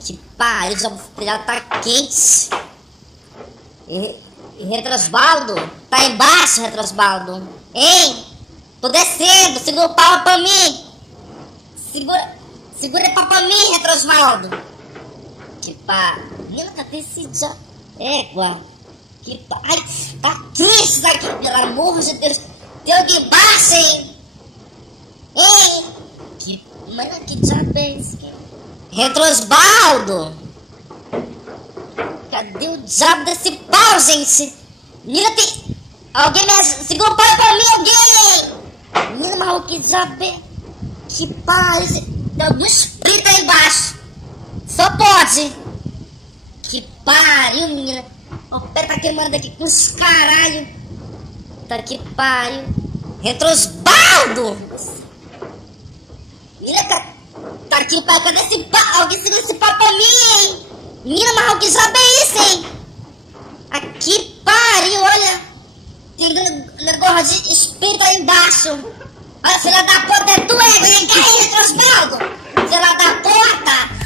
Que pariu, já tá quente. E Retrosbaldo? Tá embaixo, Retrosbaldo. Hein? Tô descendo, segura o pau pra mim. Segura pra mim, Retrosbaldo. Que pariu. Menina, cadê esse já? Égua. Que pariu. Ai, tá triste isso aqui, pelo amor de Deus. Tem alguém embaixo, hein? Hein? Mano, que diabo é esse aqui? Retrosbaldo! Cadê o diabo desse pau, gente? Menina, tem... Alguém me ajuda. Segura o pau pra mim, alguém! Menina, mas que diabo é? Que pariu. Tem algum espírito aí embaixo. Só pode. Que pariu, menina. O pé tá queimando aqui com os caralho. Tá que pariu. Retrosbaldo! Menina, tá aqui, pai. Cadê esse pau? Alguém segura esse pau pra mim, hein? Menina, mas que diabo é isso, hein? Aqui, pariu, olha. Tem negócio de espírito aí embaixo. Olha, filha da puta, é tu, hein? Vem cá aí, Retrosbaldo.